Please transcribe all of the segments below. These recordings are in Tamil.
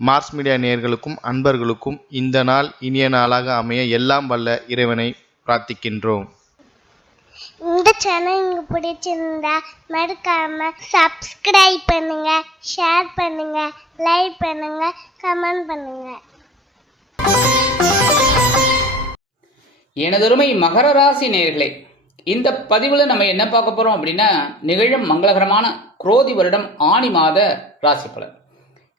மார்ஸ் மீடியா நேயர்களுக்கும் அன்பர்களுக்கும் இந்த நாள் இனிய நாளாக அமைய எல்லாம் வல்ல இறைவனை பிரார்த்திக்கின்றோம். இந்த சேனல் உங்களுக்கு பிடிச்சிருந்தா மறக்காம சப்ஸ்கிரைப் பண்ணுங்க, ஷேர் பண்ணுங்க, லைக் பண்ணுங்க, கமெண்ட் பண்ணுங்க. எனதொருமை மகர ராசி நேயர்களே, இந்த பதிவில் நம்ம என்ன பார்க்க போறோம் அப்படின்னா, நிகழும் மங்களகரமான குரோதி வருடம் ஆனி மாத ராசி பலன்.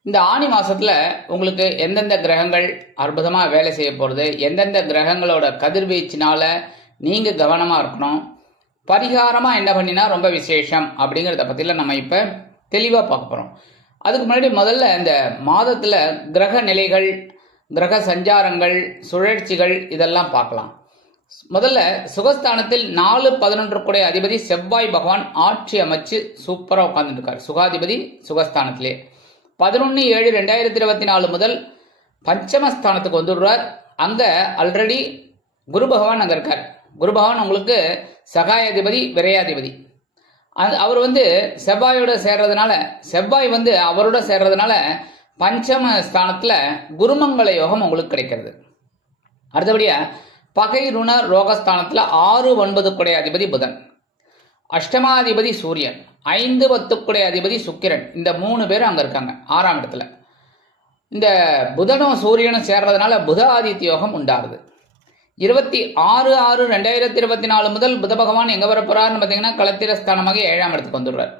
இந்த ஆனி மாசத்துல உங்களுக்கு எந்தெந்த கிரகங்கள் அற்புதமா வேலை செய்ய போறது, எந்தெந்த கிரகங்களோட கதிர்வீச்சினால நீங்க கவனமா இருக்கணும், பரிகாரமா என்ன பண்ணினா ரொம்ப விசேஷம் அப்படிங்கிறத பத்தில நம்ம இப்ப தெளிவா பார்க்க போறோம். அதுக்கு முன்னாடி முதல்ல இந்த மாதத்துல கிரக நிலைகள், கிரக சஞ்சாரங்கள், சுழற்சிகள் இதெல்லாம் பார்க்கலாம். முதல்ல சுகஸ்தானத்தில் 4-11 கூடிய அதிபதி செவ்வாய் பகவான் ஆட்சி அமைச்சு சூப்பரா உட்கார்ந்துட்டு இருக்காரு. சுகாதிபதி சுகஸ்தானத்திலே 11/7/2024 முதல் பஞ்சமஸ்தானத்துக்கு வந்துடுறார். அங்க ஆல்ரெடி குரு பகவான் அங்க இருக்கார். குரு பகவான் உங்களுக்கு சகாயாதிபதி, விரையாதிபதி. அவர் செவ்வாயோட சேர்றதுனால, செவ்வாய் அவரோட சேர்றதுனால பஞ்சம ஸ்தானத்துல குருமங்கள யோகம் உங்களுக்கு கிடைக்கிறது. அடுத்தபடியா பகை ருண ரோகஸ்தானத்துல 6-9 கூடிய அதிபதி புதன், அஷ்டமாதிபதி சூரியன், 5-10 கூடிய அதிபதி சுக்கிரன். இந்த 3 பேரும் அங்க இருக்காங்க 6ஆம் இடத்துல. இந்த புதனும் சூரியனும் சேர்றதுனால புத ஆதித்ய யோகம் உண்டாகுது. 26/6/2024 முதல் புத பகவான் எங்க வர போறாருன்னு பாத்தீங்கன்னா களத்திரஸ்தானமாக 7ஆம் இடத்துக்கு வந்துடுறார்.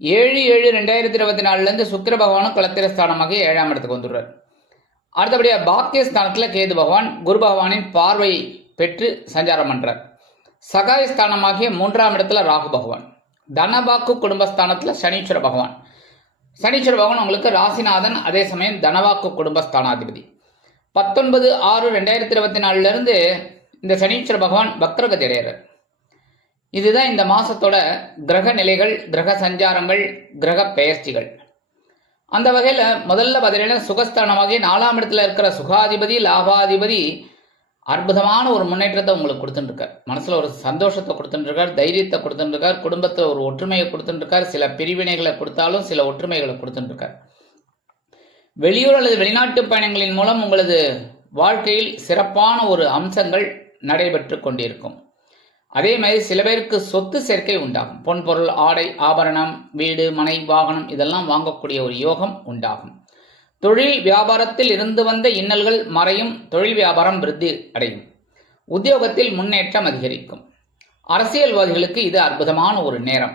7/7/2024 இருந்து சுக்கிர பகவானும் களத்திரஸ்தானமாக 7ஆம் இடத்துக்கு வந்துடுறார். அடுத்தபடியா பாக்கியஸ்தானத்துல கேது பகவான் குரு பகவானின் பார்வை பெற்று சஞ்சாரம் பண்றார். சகாயஸ்தானமாகிய 3ஆம் இடத்துல ராகு பகவான், தனவாக்கு குடும்பஸ்தானத்துல சனீஸ்வர பகவான். சனீஸ்வர பகவான் உங்களுக்கு ராசிநாதன், அதே சமயம் தனவாக்கு குடும்பஸ்தானாதிபதி. 19/6/2024 இருந்து இந்த சனீஸ்வர பகவான் வக்ரகதி அடைகிறார். இதுதான் இந்த மாசத்தோட கிரக நிலைகள், கிரக சஞ்சாரங்கள், கிரக பெயர்ச்சிகள். அந்த வகையில முதல்ல பார்த்தீங்கன்னா சுகஸ்தானமாகி 4ஆம் இடத்துல இருக்கிற சுகாதிபதி, லாபாதிபதி அற்புதமான ஒரு முன்னேற்றத்தை உங்களுக்கு கொடுத்துட்டு இருக்கார். மனசுல ஒரு சந்தோஷத்தை கொடுத்துட்டு இருக்கார், தைரியத்தை கொடுத்துட்டு இருக்கார், குடும்பத்தை ஒரு ஒற்றுமையை கொடுத்துட்டு இருக்கார். சில பிரிவினைகளை கொடுத்தாலும் சில ஒற்றுமைகளை கொடுத்துட்டு இருக்கார். வெளியூர் அல்லது வெளிநாட்டு பயணங்களின் மூலம் உங்களது வாழ்க்கையில் சிறப்பான ஒரு அம்சங்கள் நடைபெற்று கொண்டிருக்கும். அதே மாதிரி சில பேருக்கு சொத்து சேர்க்கை உண்டாகும். பொன் பொருள், ஆடை, ஆபரணம், வீடு, மனை, வாகனம் இதெல்லாம் வாங்கக்கூடிய ஒரு யோகம் உண்டாகும். தொழில் வியாபாரத்தில் இருந்து வந்த இன்னல்கள் மறையும், தொழில் வியாபாரம் விருத்தி அடையும். உத்தியோகத்தில் முன்னேற்றம் அதிகரிக்கும். அரசியல்வாதிகளுக்கு இது அற்புதமான ஒரு நேரம்.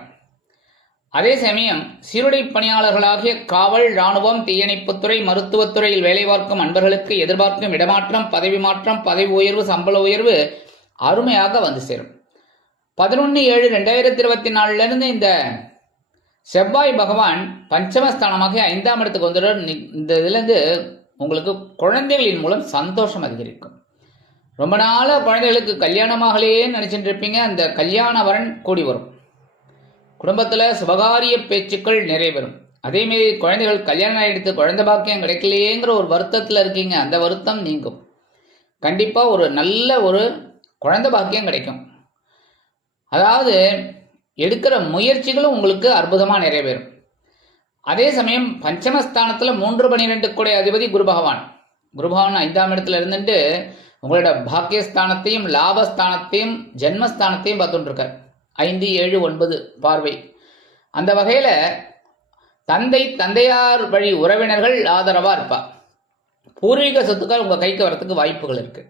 அதே சமயம் சீருடை பணியாளர்களாகிய காவல், இராணுவம், தீயணைப்புத்துறை, மருத்துவத்துறையில் வேலை பார்க்கும் அன்பர்களுக்கு எதிர்பார்க்கும் இடமாற்றம், பதவி மாற்றம், பதவி உயர்வு, சம்பள உயர்வு அருமையாக வந்து சேரும். 11/7/2024 இருந்து இந்த செவ்வாய் பகவான் பஞ்சமஸ்தானமாக 5ஆம் இடத்துக்கு வந்துடுறார். இந்த இதுல இருந்து உங்களுக்கு குழந்தைகளின் மூலம் சந்தோஷம் அதிகரிக்கும். ரொம்ப நாளா குழந்தைகளுக்கு கல்யாணமாகலையே நினைச்சிட்டு இருப்பீங்க, அந்த கல்யாண வரன் கூடி வரும். குடும்பத்துல சுபகாரிய பேச்சுக்கள் நிறைவேறும். அதே மாதிரி குழந்தைகள் கல்யாணம் ஆயிடுத்து, குழந்தை பாக்கியம் கிடைக்கலையேங்கிற ஒரு வருத்தத்துல இருக்கீங்க, அந்த வருத்தம் நீங்கும். கண்டிப்பா ஒரு நல்ல ஒரு குழந்தை பாக்கியம் கிடைக்கும். அதாவது எடுக்கிற முயற்சிகளும் உங்களுக்கு அற்புதமா நிறைவேறும். அதே சமயம் பஞ்சமஸ்தானத்துல 3-12 கூடிய அதிபதி குரு பகவான். குரு பகவான் 5ஆம் இடத்துல இருந்துட்டு உங்களோட பாக்கியஸ்தானத்தையும் லாபஸ்தானத்தையும் ஜென்மஸ்தானத்தையும் பார்த்துட்டு இருக்கார். 5-7-9 பார்வை. அந்த வகையில தந்தையார் வழி உறவினர்கள் ஆதரவா இருப்பா. பூர்வீக சொத்துக்கள் உங்க கைக்கு வரத்துக்கு வாய்ப்புகள் இருக்கு.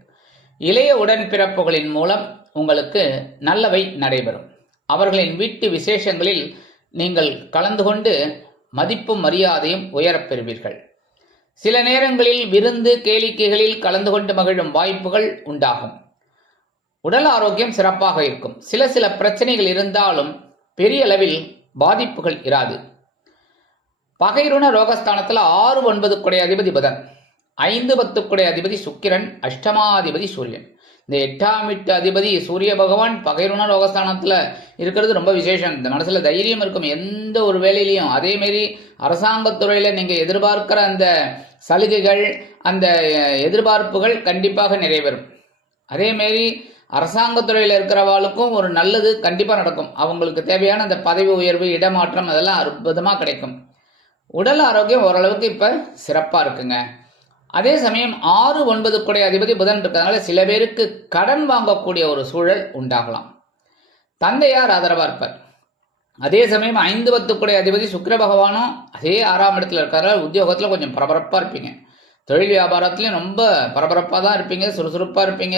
இளைய உடன்பிறப்புகளின் மூலம் உங்களுக்கு நல்லவை நடைபெறும். அவர்களின் வீட்டு விசேஷங்களில் நீங்கள் கலந்து கொண்டு மதிப்பும் மரியாதையும் உயரப் பெறுவீர்கள். சில நேரங்களில் விருந்து கேளிக்கைகளில் கலந்து கொண்டு மகிழும் வாய்ப்புகள் உண்டாகும். உடல் ஆரோக்கியம் சிறப்பாக இருக்கும். சில பிரச்சனைகள் இருந்தாலும் பெரிய அளவில் பாதிப்புகள் இராது. பகைருண ரோகஸ்தானத்தில் 6-9 கூடிய அதிபதி புதன், 5-10 கூடிய அதிபதி சுக்கிரன், அஷ்டமாதிபதி சூரியன். இந்த 8ஆம் வீட்டு அதிபதி சூரிய பகவான் பகைருண ரோகஸ்தானத்துல இருக்கிறது ரொம்ப விசேஷம். இந்த மனசுல தைரியம் இருக்கும் எந்த ஒரு வேலையிலையும். அதே மாதிரி அரசாங்கத்துறையில நீங்க எதிர்பார்க்கிற அந்த சலுகைகள், அந்த எதிர்பார்ப்புகள் கண்டிப்பாக நிறைவேறும். அதே மாதிரி அரசாங்கத்துறையில் இருக்கிறவாளுக்கும் ஒரு நல்லது கண்டிப்பா நடக்கும். அவங்களுக்கு தேவையான அந்த பதவி உயர்வு, இடமாற்றம் அதெல்லாம் அற்புதமா கிடைக்கும். உடல் ஆரோக்கியம் ஓரளவுக்கு இப்போ சிறப்பாக இருக்குங்க. அதே சமயம் 6, 9 குடை அதிபதி புதன் இருக்கிறதுனால சில பேருக்கு கடன் வாங்கக்கூடிய ஒரு சூழல் உண்டாகலாம். தந்தையார் ஆதரவாக இருப்பார். அதே சமயம் 5, 10 குடை அதிபதி சுக்கிர பகவானும் அதே 6ஆம் இடத்துல இருக்கிறதால உத்தியோகத்தில் கொஞ்சம் பரபரப்பாக இருப்பீங்க. தொழில் வியாபாரத்துலையும் ரொம்ப பரபரப்பாக தான் இருப்பீங்க, சுறுசுறுப்பாக இருப்பீங்க.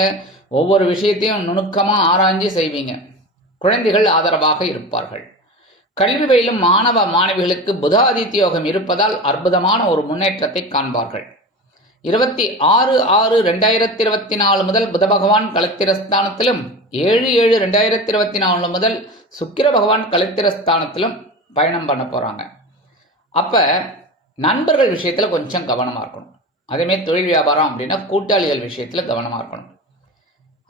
ஒவ்வொரு விஷயத்தையும் நுணுக்கமாக ஆராய்ஞ்சு செய்வீங்க. குழந்தைகள் ஆதரவாக இருப்பார்கள். கல்வி பயிலும் மாணவ மாணவிகளுக்கு புதாதித்ய யோகம் இருப்பதால் அற்புதமான ஒரு முன்னேற்றத்தை காண்பார்கள். 26/6/2024 முதல் புத பகவான் களத்திரஸ்தானத்திலும் 7/7/2024 முதல் சுக்கிர பகவான் களத்திரஸ்தானத்திலும் பயணம் பண்ண போகிறாங்க. அப்போ நண்பர்கள் விஷயத்தில் கொஞ்சம் கவனமாக இருக்கணும். அதேமாதிரி தொழில் வியாபாரம் அப்படின்னா கூட்டாளிகள் விஷயத்தில் கவனமாக இருக்கணும்.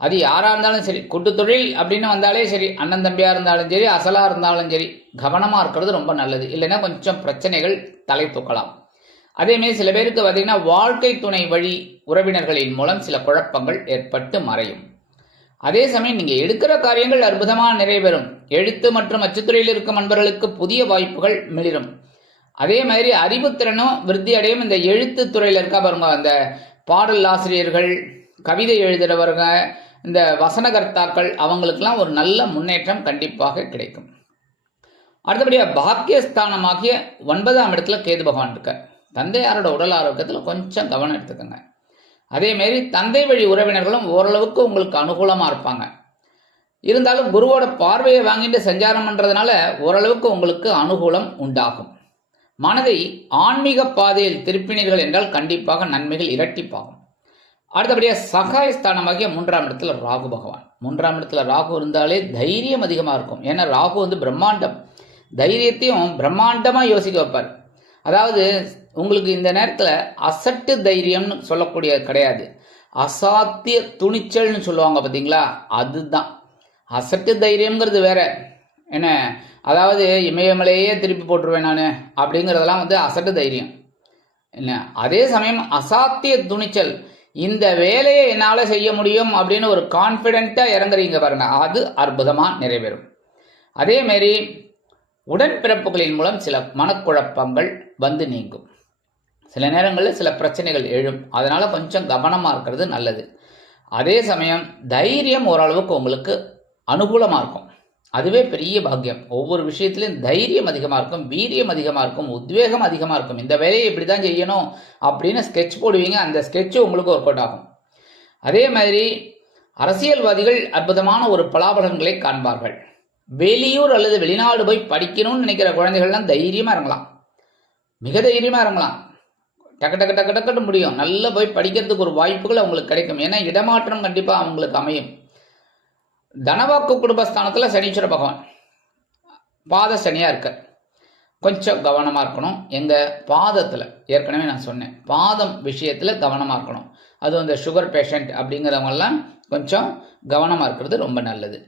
அது யாராக இருந்தாலும் சரி, கூட்டு தொழில் அப்படின்னு வந்தாலே சரி, அண்ணன் தம்பியாக இருந்தாலும் சரி, அசலாக இருந்தாலும் சரி, கவனமாக இருக்கிறது ரொம்ப நல்லது. இல்லைன்னா கொஞ்சம் பிரச்சனைகள் தலை தூக்கலாம். அதேமாரி சில பேருக்கு பார்த்தீங்கன்னா வாழ்க்கை துணை வழி உறவினர்களின் மூலம் சில குழப்பங்கள் ஏற்பட்டு மறையும். அதே சமயம் நீங்கள் எடுக்கிற காரியங்கள் அற்புதமாக நிறைவேறும். எழுத்து மற்றும் அச்சுத்துறையில் இருக்கும் நண்பர்களுக்கு புதிய வாய்ப்புகள் மிளிரும். அதே மாதிரி அறிவுத்திறனும் விருத்தி அடையும். இந்த எழுத்து துறையில் இருக்கா பாருங்க, அந்த பாடல் ஆசிரியர்கள், கவிதை எழுதுகிறவங்க, இந்த வசனகர்த்தாக்கள், அவங்களுக்கெல்லாம் ஒரு நல்ல முன்னேற்றம் கண்டிப்பாக கிடைக்கும். அடுத்தபடியாக பாக்கியஸ்தானமாகிய 9ஆம் இடத்துல கேது பகவான் இருக்கார். தந்தையாரோட உடல் ஆரோக்கியத்தில் கொஞ்சம் கவனம் எடுத்துக்கோங்க. அதேமாரி தந்தை வழி உறவினர்களும் ஓரளவுக்கு உங்களுக்கு அனுகூலமாக இருப்பாங்க. இருந்தாலும் குருவோட பார்வையை வாங்கிட்டு சஞ்சாரம் பண்ணுறதுனால ஓரளவுக்கு உங்களுக்கு அனுகூலம் உண்டாகும். மனதை ஆன்மீக பாதையில் திருப்பினீர்கள் என்றால் கண்டிப்பாக நன்மைகள் இரட்டிப்பாகும். அடுத்தபடியாக சகாயஸ்தானமாகிய 3ஆம் இடத்துல ராகு பகவான். 3ஆம் இடத்துல ராகு இருந்தாலே தைரியம் அதிகமாக இருக்கும். ஏன்னா ராகு பிரம்மாண்டம், தைரியத்தையும் பிரம்மாண்டமாக யோசிக்க வைப்பார். அதாவது உங்களுக்கு இந்த நேரத்தில் அசட்டு தைரியம்னு சொல்லக்கூடிய கிடையாது, அசாத்திய துணிச்சல்னு சொல்லுவாங்க பார்த்தீங்களா, அதுதான். அசட்டு தைரியம்ங்கிறது வேற என்ன, அதாவது இமயமலையே திருப்பி போட்டுருவேன் நான் அப்படிங்கிறதெல்லாம் அசட்டு தைரியம் என்ன. அதே சமயம் அசாத்திய துணிச்சல், இந்த வேலையை என்னால் செய்ய முடியும் அப்படின்னு ஒரு கான்ஃபிடென்ட்டாக இறங்குறீங்க பாருங்க, அது அற்புதமாக நிறைவேறும். அதேமாரி உடன்பிறப்புகளின் மூலம் சில மனக்குழப்பங்கள் வந்து நீங்கும். சில நேரங்களில் சில பிரச்சனைகள் எழும். அதனால் கொஞ்சம் கவனமாக இருக்கிறது நல்லது. அதே சமயம் தைரியம் ஓரளவுக்கு உங்களுக்கு அனுகூலமாக இருக்கும். அதுவே பெரிய பாக்கியம். ஒவ்வொரு விஷயத்துலையும் தைரியம் அதிகமாக இருக்கும், வீரியம் அதிகமாக இருக்கும், உத்வேகம் அதிகமாக இருக்கும். இந்த வேலையை இப்படி தான் செய்யணும் அப்படின்னு ஸ்கெட்ச் போடுவீங்க, அந்த ஸ்கெட்சு உங்களுக்கு ஒர்க் அவுட் ஆகும். அதே மாதிரி அரசியல்வாதிகள் அற்புதமான ஒரு பலாபலன்களை காண்பார்கள். வெளியூர் அல்லது வெளிநாடு போய் படிக்கணும்னு நினைக்கிற குழந்தைகள்லாம் தைரியமாக இறங்கலாம், மிக தைரியமாக இறங்கலாம். டக்கு முடியும். நல்லா போய் படிக்கிறதுக்கு ஒரு வாய்ப்புகள் அவங்களுக்கு கிடைக்கும். ஏன்னா இடமாற்றம் கண்டிப்பாக அவங்களுக்கு அமையும். தனவாக்கு குடும்பஸ்தானத்தில் சனீஸ்வர பகவான் பாத சனியாக இருக்க, கொஞ்சம் கவனமாக இருக்கணும். எங்கள் பாதத்தில் ஏற்கனவே நான் சொன்னேன், பாதம் விஷயத்தில் கவனமாக இருக்கணும். அதுவும் இந்த சுகர் பேஷண்ட் அப்படிங்கிறவங்கெல்லாம் கொஞ்சம் கவனமாக இருக்கிறது ரொம்ப நல்லது.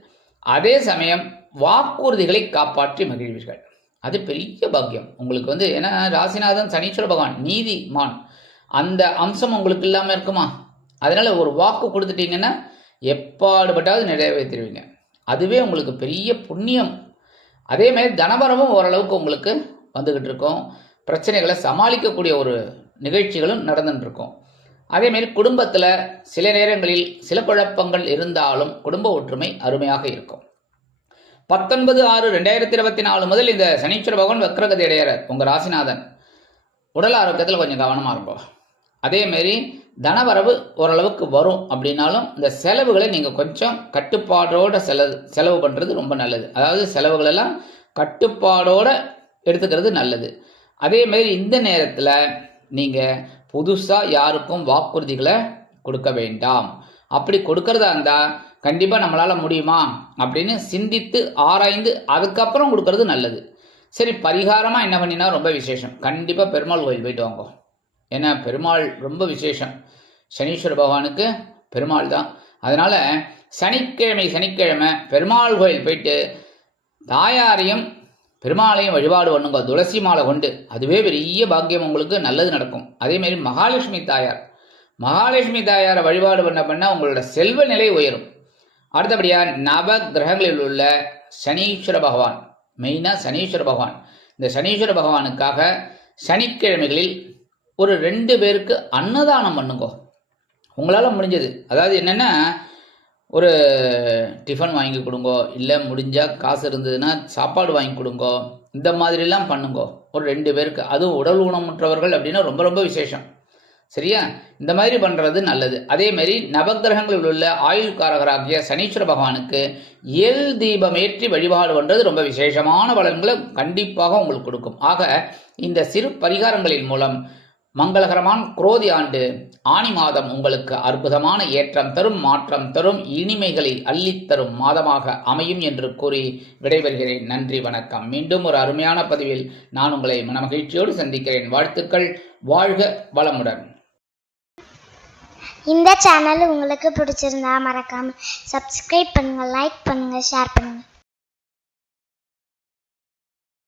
அதே சமயம் வாக்குறுதிகளை காப்பாற்றி மகிழ்வீர்கள், அது பெரிய பாக்கியம் உங்களுக்கு. ஏன்னா ராசிநாதன் சனீஸ்வர பகவான் நீதிமான், அந்த அம்சம் உங்களுக்கு இல்லாமல் இருக்குமா? அதனால ஒரு வாக்கு கொடுத்துட்டீங்கன்னா எப்பாடுபட்டாவது நிறைவேற்றிடுவீங்க, அதுவே உங்களுக்கு பெரிய புண்ணியம். அதே மாதிரி தனவரமும் ஓரளவுக்கு உங்களுக்கு வந்துக்கிட்டு இருக்கும். பிரச்சனைகளை சமாளிக்கக்கூடிய ஒரு நிகழ்ச்சிகளும் நடந்துட்டு இருக்கும். அதேமாரி குடும்பத்தில் சில நேரங்களில் சில குழப்பங்கள் இருந்தாலும் குடும்ப ஒற்றுமை அருமையாக இருக்கும். 19/6/2024 முதல் இந்த சனீஸ்வர பகவான் வக்ரகதி அடைகிறார். உங்கள் ராசிநாதன் உடல் ஆரோக்கியத்தில் கொஞ்சம் கவனமாக இருக்கும். அதேமாரி தனவரவு ஓரளவுக்கு வரும் அப்படின்னாலும் இந்த செலவுகளை நீங்கள் கொஞ்சம் கட்டுப்பாடோட செலவு பண்ணுறது ரொம்ப நல்லது. அதாவது செலவுகளெல்லாம் கட்டுப்பாடோடு எடுத்துக்கிறது நல்லது. அதேமாரி இந்த நேரத்தில் நீங்கள் புதுசாக யாருக்கும் வாக்குறுதிகளை கொடுக்க வேண்டாம். அப்படி கொடுக்கறதா இருந்தால் கண்டிப்பாக நம்மளால் முடியுமா அப்படின்னு சிந்தித்து ஆராய்ந்து அதுக்கப்புறம் கொடுக்கறது நல்லது. சரி, பரிகாரமாக என்ன பண்ணினா ரொம்ப விசேஷம், கண்டிப்பாக பெருமாள் கோயில் போயிட்டு வாங்க. ஏன்னா பெருமாள் ரொம்ப விசேஷம். சனீஸ்வர பகவானுக்கு பெருமாள் தான். அதனால் சனிக்கிழமை பெருமாள் கோயில் போயிட்டு தாயாரையும் பெருமாளையும் வழிபாடு பண்ணுங்க, துளசி மாலை கொண்டு. அதுவே பெரிய பாக்கியம், உங்களுக்கு நல்லது நடக்கும். அதேமாரி மகாலட்சுமி தாயாரை வழிபாடு பண்ண உங்களோட செல்வ நிலை உயரும். அடுத்தபடியாக நவ கிரகங்களில் உள்ள சனீஸ்வர பகவான், மெயினாக சனீஸ்வர பகவான், இந்த சனீஸ்வர பகவானுக்காக சனிக்கிழமைகளில் ஒரு 2 பேருக்கு அன்னதானம் பண்ணுங்க. உங்களால் முடிஞ்சது. அதாவது என்னென்னா, ஒரு டிஃபன் வாங்கி கொடுங்கோ, இல்லை முடிஞ்சால் காசு இருந்ததுன்னா சாப்பாடு வாங்கி கொடுங்கோ, இந்த மாதிரிலாம் பண்ணுங்கோ ஒரு 2 பேருக்கு. அதுவும் உடல் ஊனமுற்றவர்கள் அப்படின்னா ரொம்ப ரொம்ப விசேஷம். சரியா? இந்த மாதிரி பண்ணுறது நல்லது. அதே மாதிரி நவக்கிரகங்களில் உள்ள ஆயுள்காரகராகிய சனீஸ்வர பகவானுக்கு எல் தீபம் ஏற்றி வழிபாடு பண்ணுறது ரொம்ப விசேஷமான பலன்களை கண்டிப்பாக உங்களுக்கு கொடுக்கும். ஆக இந்த சிறு பரிகாரங்களின் மூலம் மங்களகரமான குரோதி ஆண்டு ஆனி மாதம் உங்களுக்கு அற்புதமான ஏற்றம் தரும், மாற்றம் தரும், இனிமைகளை அள்ளித்தரும் மாதமாக அமையும் என்று கூறி விடைபெறுகிறேன். நன்றி, வணக்கம். மீண்டும் ஒரு அருமையான பதிவில் நான் உங்களை மனமகிழ்ச்சியோடு சந்திக்கிறேன். வாழ்த்துக்கள். வாழ்க வளமுடன். இந்த சேனல் உங்களுக்கு பிடிச்சிருந்தா மறக்காம சப்ஸ்கிரைப் பண்ணுங்க, லைக் பண்ணுங்க, ஷேர் பண்ணுங்க.